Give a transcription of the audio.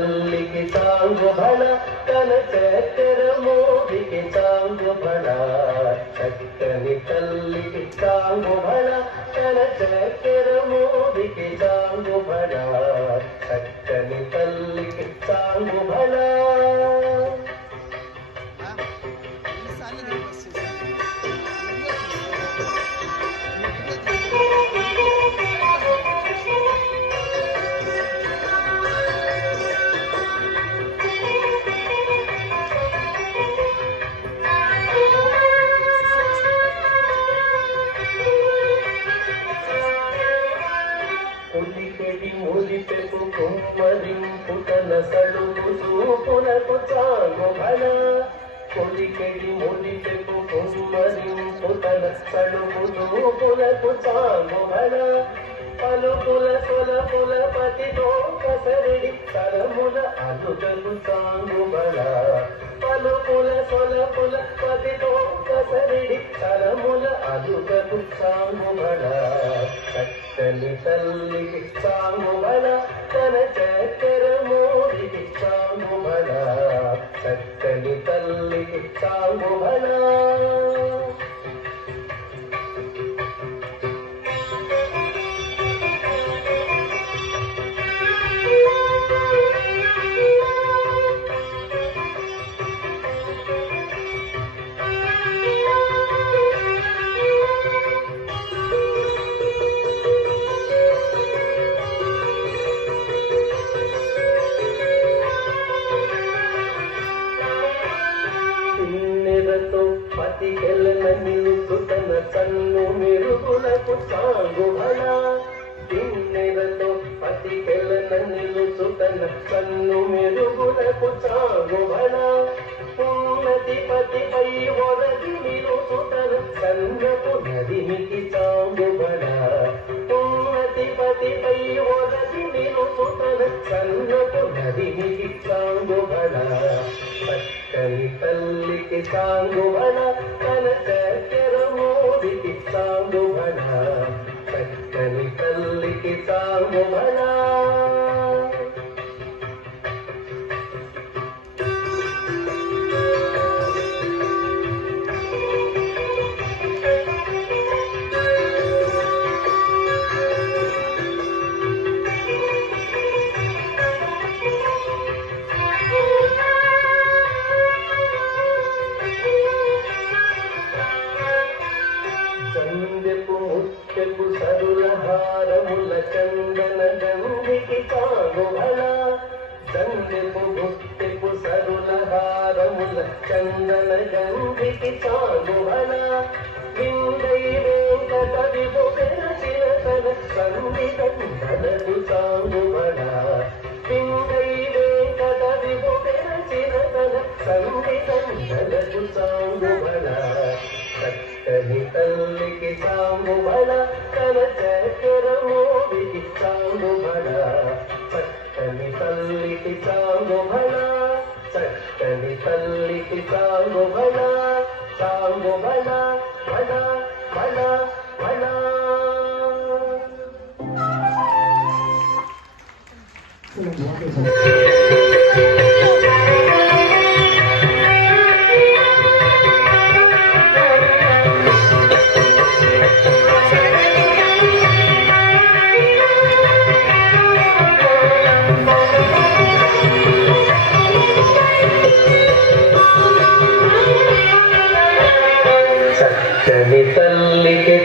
తల్లికి చాంగు బళ తన చక్కెర మోదికి చాంగు బళ చక్కని తల్లికి చాంగు బళ తన చక్కెర మోదికి చాంగు బళ చక్కని తల్లికి చాంగు బళ. ఉలికెడి మురిపెపు కుమ్మరింపు తన సడుగు చూపులకు చాంగు బళ ఉలికెడి మురిపెపు కుమ్మరింపు తన సడుగు చూపులకు చాంగు బళ పలుపుల సొలపుల పతితో కసరిడి తరముల అలుగలు చాంగు బళ పలుపుల సొలపుల పతితో కసరిడి తరముల అలుగలు చాంగు బళ చక్కని తల్లికి చాంగు బళ తన చక్కెర మోదికి చాంగు బళ చక్కని తల్లికి చాంగు బళ. పతికెళ్ళ నిలుచుతన కన్ను మెరుగులకు చాంగు బళ దిన్నెరతో పతికెళ్ళ నిలుచుతన కన్ను మెరుగులకు చాంగు బళ ఉన్నతి పతిపై ఒరగి నిలుచుతన కన్నపు నదినికి చాంగు బళ ఉన్నతి పతిపై ఒరగి నిలుచుతన కన్నపు నదినికి చాంగు బళ చక్కని తల్లికి చాంగు బళ తన చక్కెర మోదికి చాంగు బళ చక్కని తల్లికి చాంగు బళ. చందెపు ముత్యపు సరుల హారముల చందన గంధికి చాంగు బళ చందెపు ముత్యపు సరుల హారముల చందన గంధికి చాంగు బళ విందై వెంకట విభు పెరచిన తన సంవిదండలకు చాంగు బళ విందై వెంకట విభు పెరచిన తన సంవిదండలకు చాంగు బళ చక్కని తల్లికి చాంగు బళ తన చక్కెర మోదికి చాంగు బళ చక్కని తల్లికి చాంగు బళ చక్కని తల్లికి చాంగు బళ చాంగు బళ బళ బళ బళ. చక్కని తల్లికి